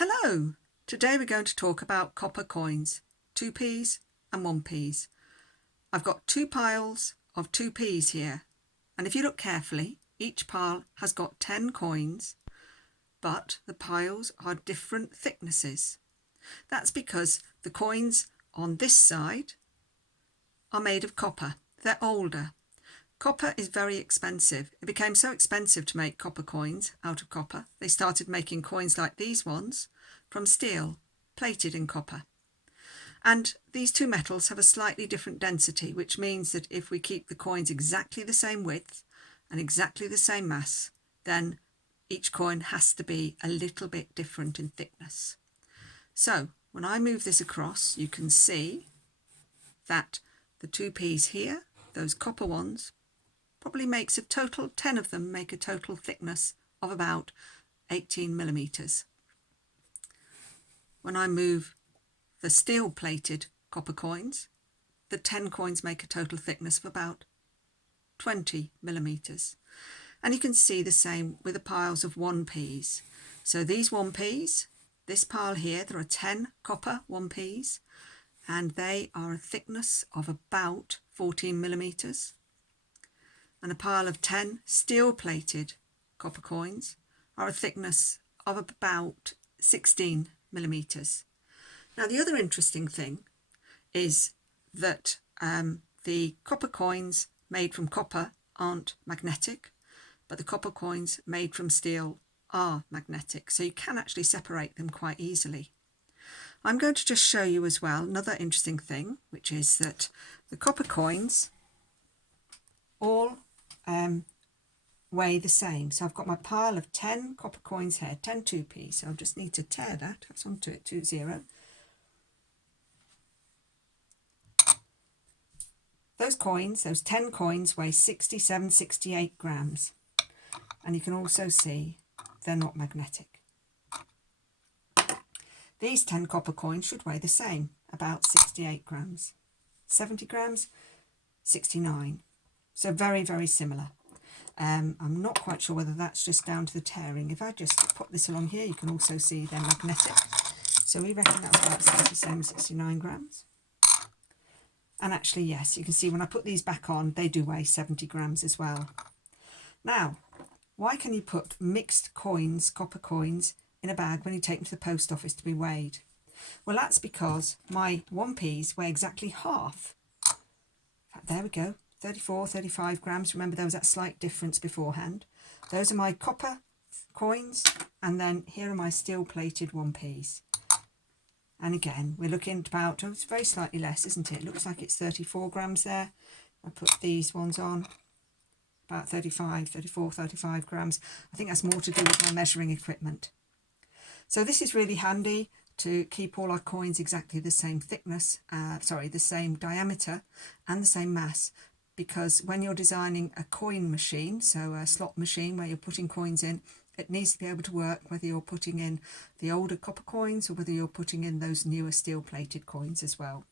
Hello! Today we're going to talk about copper coins, 2p's and 1p's. I've got two piles of 2p's here, and if you look carefully, each pile has got 10 coins, but the piles are different thicknesses. That's because the coins on this side are made of copper. They're older. Copper is very expensive. It became so expensive to make copper coins out of copper. They started making coins like these ones from steel, plated in copper. And these two metals have a slightly different density, which means that if we keep the coins exactly the same width and exactly the same mass, then each coin has to be a little bit different in thickness. So when I move this across, you can see that the 2p's here, those copper ones, probably makes a total, 10 of them make a total thickness of about 18 millimeters. When I move the steel plated copper coins, the 10 coins make a total thickness of about 20 millimeters. And you can see the same with the piles of 1p's. So these 1p's, this pile here, there are 10 copper 1p's, and they are a thickness of about 14 millimeters. And a pile of 10 steel-plated copper coins are a thickness of about 16 millimeters. Now, the other interesting thing is that the copper coins made from copper aren't magnetic, but the copper coins made from steel are magnetic, so you can actually separate them quite easily. I'm going to just show you as well another interesting thing, which is that the copper coins all weigh the same. So I've got my pile of 10 copper coins here, 10 2p, so I'll just need to tear that onto it, 20. Those coins, those 10 coins, weigh 67, 68 grams. And you can also see they're not magnetic. These 10 copper coins should weigh the same, about 68 grams. 70 grams, 69. So very, very similar. I'm not quite sure whether that's just down to the tearing. If I just put this along here, you can also see they're magnetic. So we reckon that's about 67, 69 grams. And actually, yes, you can see when I put these back on, they do weigh 70 grams as well. Now, why can you put mixed coins, copper coins, in a bag when you take them to the post office to be weighed? Well, that's because my 1p's weigh exactly half. In fact, there we go. 34, 35 grams. Remember, there was that slight difference beforehand. Those are my copper coins, and then here are my steel-plated 1p's. And again, we're looking at about, oh, it's very slightly less, isn't it? It looks like it's 34 grams there. I put these ones on, about 35, 34, 35 grams. I think that's more to do with my measuring equipment. So this is really handy to keep all our coins exactly the same thickness, the same diameter and the same mass. Because when you're designing a coin machine, so a slot machine where you're putting coins in, it needs to be able to work whether you're putting in the older copper coins or whether you're putting in those newer steel-plated coins as well.